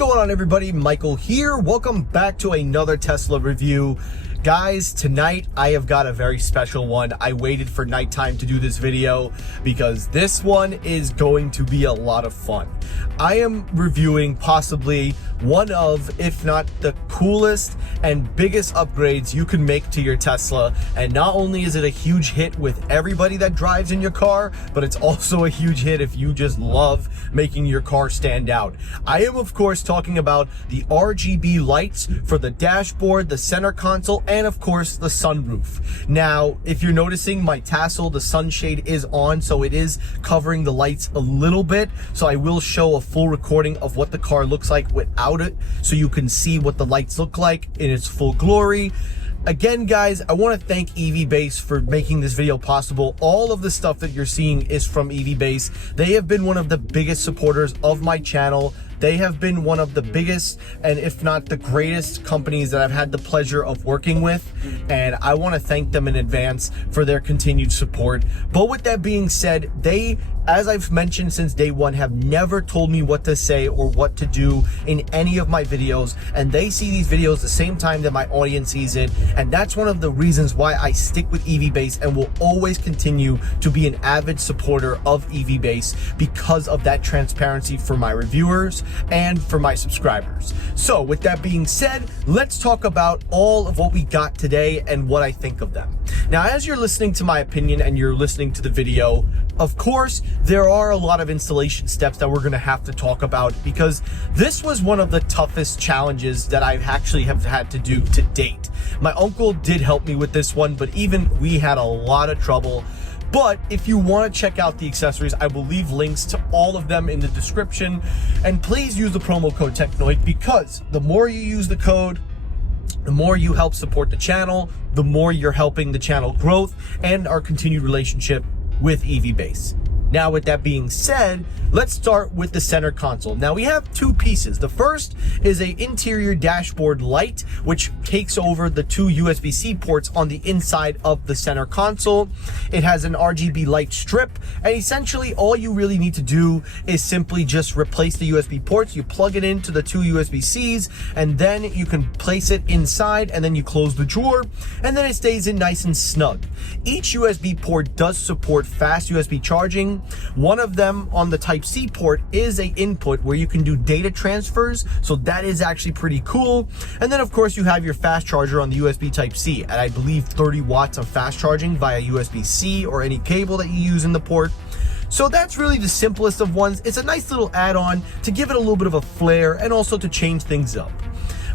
going on, everybody? Michael here. Welcome back to another Tesla review. Guys, tonight I have got a very special one. I waited for nighttime to do this video because this one is going to be a lot of fun. I am reviewing possibly one of, if not the coolest and biggest upgrades you can make to your Tesla. And not only is it a huge hit with everybody that drives in your car, but it's also a huge hit if you just love making your car stand out. I am, of course, talking about the RGB lights for the dashboard, the center console, and of course the sunroof. Now, if you're noticing, my tassel, the sunshade is on, so it is covering the lights a little bit. So I will show a full recording of what the car looks like without it, so you can see what the lights look like in its full glory. Again, guys, I want to thank EVBase for making this video possible. All of the stuff that you're seeing is from EVBase. They have been one of the biggest supporters of my channel. They have been one of the biggest, and if not the greatest, companies that I've had the pleasure of working with, and I want to thank them in advance for their continued support. But with that being said, they, as I've mentioned since day one, have never told me what to say or what to do in any of my videos, and they see these videos the same time that my audience sees it, and that's one of the reasons why I stick with EVBase and will always continue to be an avid supporter of EVBase, because of that transparency for my reviewers and for my subscribers. So with that being said, let's talk about all of what we got today and what I think of them. Now, as you're listening to my opinion and you're listening to the video, of course, there are a lot of installation steps that we're going to have to talk about, because this was one of the toughest challenges that I actually have had to do to date. My uncle did help me with this one, but even we had a lot of trouble. But if you want to check out the accessories, I will leave links to all of them in the description. And please use the promo code TECHNOID, because the more you use the code, the more you help support the channel, the more you're helping the channel growth and our continued relationship with EVBase. Now, with that being said, let's start with the center console. Now, we have two pieces. The first is an interior dashboard light, which takes over the two USB-C ports on the inside of the center console. It has an RGB light strip, and essentially all you really need to do is simply just replace the USB ports. You plug it into the two USB-Cs, and then you can place it inside, and then you close the drawer, and then it stays in nice and snug. Each USB port does support fast USB charging. One of them on the Type-C port is an input where you can do data transfers, so that is actually pretty cool. And then of course you have your fast charger on the USB Type-C, and I believe 30 watts of fast charging via USB-C or any cable that you use in the port. So that's really the simplest of ones. It's a nice little add-on to give it a little bit of a flair and also to change things up.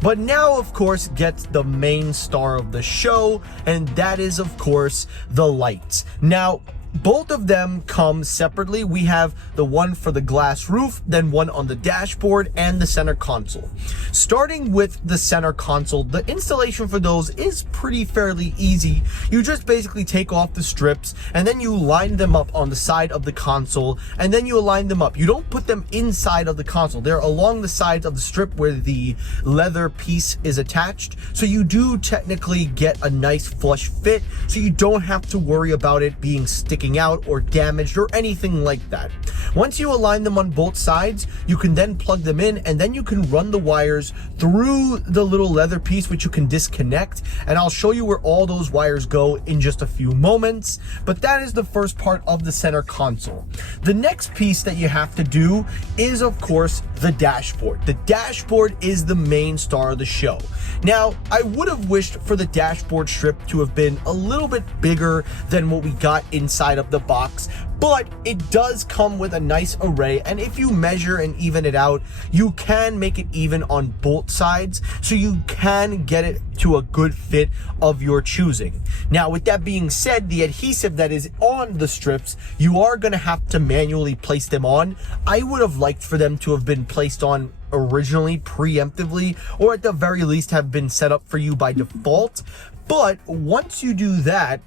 But now, of course, gets the main star of the show, and that is, of course, the lights. Now, both of them come separately. We have the one for the glass roof, then one on the dashboard and the center console. Starting with the center console, the installation for those is fairly easy. You just basically take off the strips, and then you line them up on the side of the console, and then you align them up. You don't put them inside of the console. They're along the sides of the strip where the leather piece is attached. So you do technically get a nice flush fit, so you don't have to worry about it being sticking out or damaged or anything like that. Once you align them on both sides, you can then plug them in, and then you can run the wires through the little leather piece, which you can disconnect, and I'll show you where all those wires go in just a few moments. But that is the first part of the center console. The next piece that you have to do is, of course, the dashboard. The dashboard is the main star of the show. Now, I would have wished for the dashboard strip to have been a little bit bigger than what we got inside of the box, but it does come with a nice array, and if you measure and even it out, you can make it even on both sides, so you can get it to a good fit of your choosing. Now, with that being said, the adhesive that is on the strips, you are going to have to manually place them on. I would have liked for them to have been placed on originally, preemptively, or at the very least have been set up for you by default. But once you do that,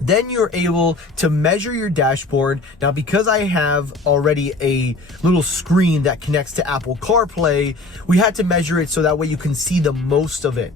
then you're able to measure your dashboard. Now, because I have already a little screen that connects to Apple CarPlay, we had to measure it so that way you can see the most of it.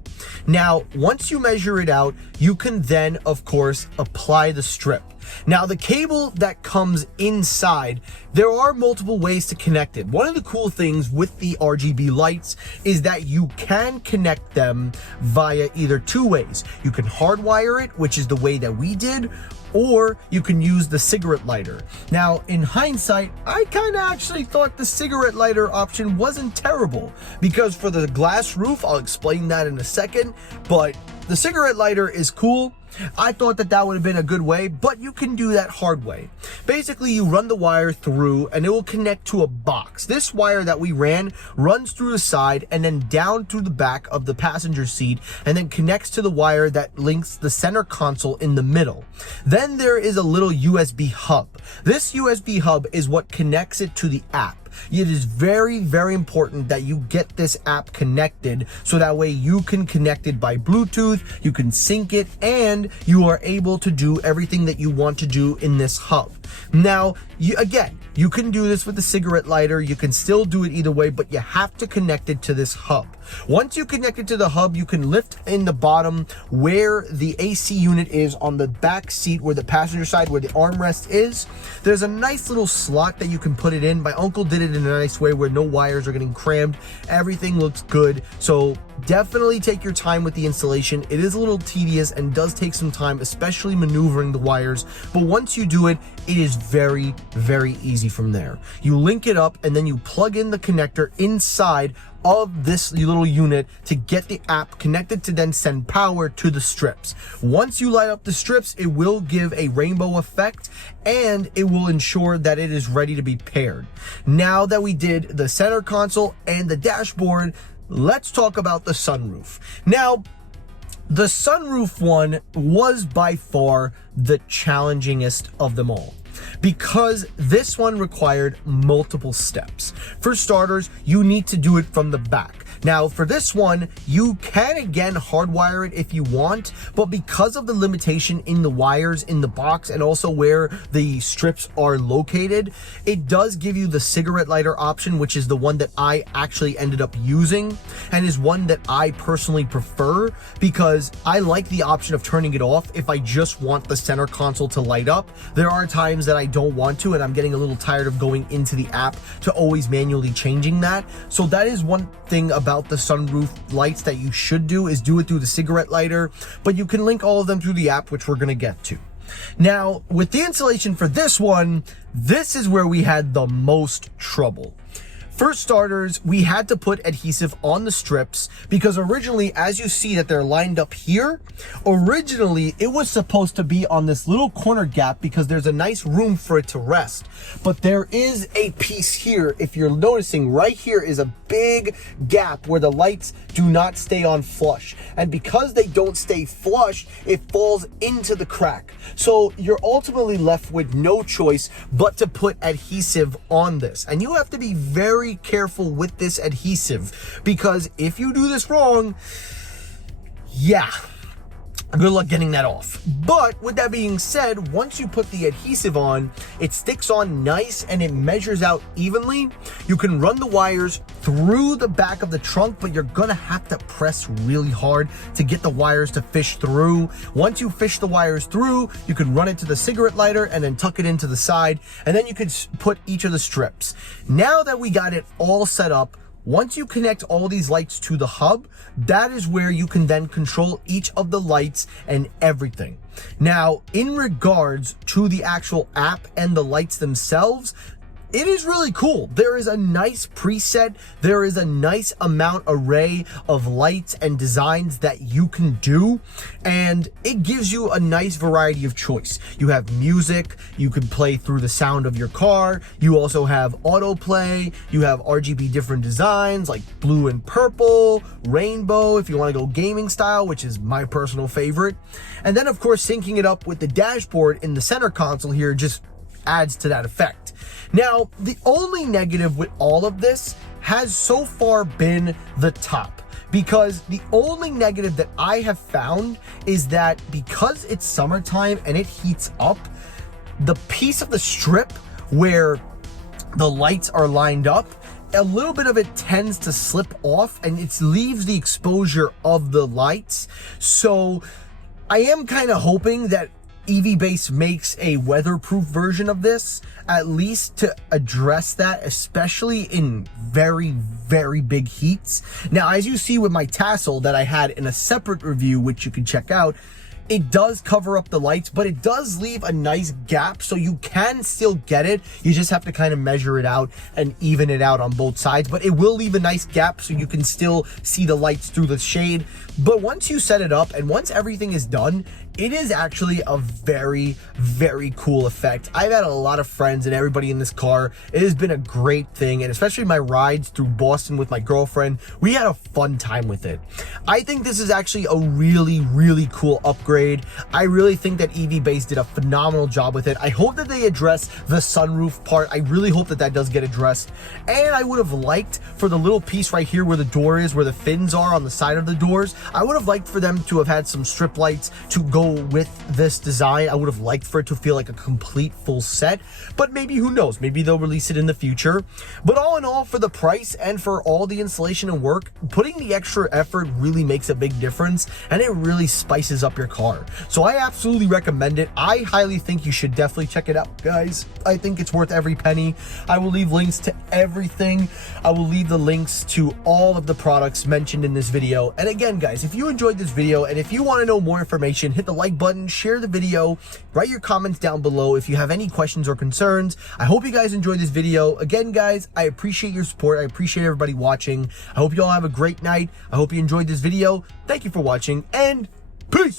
Now, once you measure it out, you can then, of course, apply the strip. Now, the cable that comes inside, there are multiple ways to connect it. One of the cool things with the RGB lights is that you can connect them via either two ways. You can hardwire it, which is the way that we did, or you can use the cigarette lighter. Now, in hindsight, I kind of actually thought the cigarette lighter option wasn't terrible, because for the glass roof, I'll explain that in a second, but the cigarette lighter is cool. I thought that that would have been a good way, but you can do that hard way. Basically, you run the wire through and it will connect to a box. This wire that we ran runs through the side and then down through the back of the passenger seat, and then connects to the wire that links the center console in the middle. Then there is a little USB hub. This USB hub is what connects it to the app. It is very, very important that you get this app connected, so that way you can connect it by Bluetooth, you can sync it, and you are able to do everything that you want to do in this hub. Now, you can do this with the cigarette lighter, you can still do it either way, but you have to connect it to this hub. Once you connect it to the hub, you can lift in the bottom where the AC unit is on the back seat, where the passenger side, where the armrest is. There's a nice little slot that you can put it in. My uncle did it in a nice way where no wires are getting crammed. Everything looks good. So definitely take your time with the installation. It is a little tedious and does take some time, especially maneuvering the wires. But once you do it, it is very, very easy from there. You link it up and then you plug in the connector inside of this little unit to get the app connected to then send power to the strips. Once you light up the strips, it will give a rainbow effect and it will ensure that it is ready to be paired. Now that we did the center console and the dashboard, let's talk about the sunroof. Now, the sunroof one was by far the challengingest of them all, because this one required multiple steps. For starters, you need to do it from the back. Now, for this one, you can again hardwire it if you want, but because of the limitation in the wires in the box and also where the strips are located, it does give you the cigarette lighter option, which is the one that I actually ended up using and is one that I personally prefer, because I like the option of turning it off if I just want the center console to light up. There are times that I don't want to, and I'm getting a little tired of going into the app to always manually changing that. So that is one thing about the sunroof lights that you should do, is do it through the cigarette lighter, but you can link all of them through the app, which we're going to get to. Now, with the installation for this one, this is where we had the most trouble. For starters, we had to put adhesive on the strips because originally, as you see that they're lined up here, originally it was supposed to be on this little corner gap because there's a nice room for it to rest. But there is a piece here, if you're noticing, right here is a big gap where the lights do not stay on flush. And because they don't stay flush, it falls into the crack. So you're ultimately left with no choice but to put adhesive on this. And you have to be very careful with this adhesive, because if you do this wrong, yeah, good luck getting that off. But with that being said, once you put the adhesive on, it sticks on nice and it measures out evenly. You can run the wires through the back of the trunk, but you're gonna have to press really hard to get the wires to fish through. Once you fish the wires through, you can run it to the cigarette lighter and then tuck it into the side, and then you could put each of the strips. Now that we got it all set up, once you connect all these lights to the hub, that is where you can then control each of the lights and everything. Now, in regards to the actual app and the lights themselves, it is really cool. There is a nice preset. There is a nice array of lights and designs that you can do, and it gives you a nice variety of choice. You have music, you can play through the sound of your car. You also have autoplay. You have RGB different designs like blue and purple, rainbow if you want to go gaming style, which is my personal favorite. And then of course, syncing it up with the dashboard in the center console here just adds to that effect. Now, the only negative with all of this has so far been the top, because the only negative that I have found is that because it's summertime and it heats up, the piece of the strip where the lights are lined up, a little bit of it tends to slip off and it leaves the exposure of the lights. So I am kind of hoping that EVBase makes a weatherproof version of this, at least to address that, especially in very, very big heats. Now, as you see with my tassel that I had in a separate review, which you can check out, it does cover up the lights, but it does leave a nice gap, so you can still get it. You just have to kind of measure it out and even it out on both sides, but it will leave a nice gap so you can still see the lights through the shade. But once you set it up and once everything is done, it is actually a very, very cool effect. I've had a lot of friends and everybody in this car. It has been a great thing, and especially my rides through Boston with my girlfriend, we had a fun time with it. I think this is actually a really, really cool upgrade. I really think that EVBase did a phenomenal job with it. I hope that they address the sunroof part. I really hope that that does get addressed. And I would have liked for the little piece right here where the door is, where the fins are on the side of the doors, I would have liked for them to have had some strip lights to go with this design. I would have liked for it to feel like a complete full set, but maybe, who knows, maybe they'll release it in the future. But all in all, for the price and for all the installation and work, putting the extra effort really makes a big difference, and it really spices up your car. So I absolutely recommend it. I highly think you should definitely check it out, guys. I think it's worth every penny. I will leave links to everything. I will leave the links to all of the products mentioned in this video. And again, guys, if you enjoyed this video and if you want to know more information, hit the like button, share the video, write your comments down below if you have any questions or concerns. I hope you guys enjoyed this video. Again, guys, I appreciate your support. I appreciate everybody watching. I hope you all have a great night. I hope you enjoyed this video. Thank you for watching, and peace.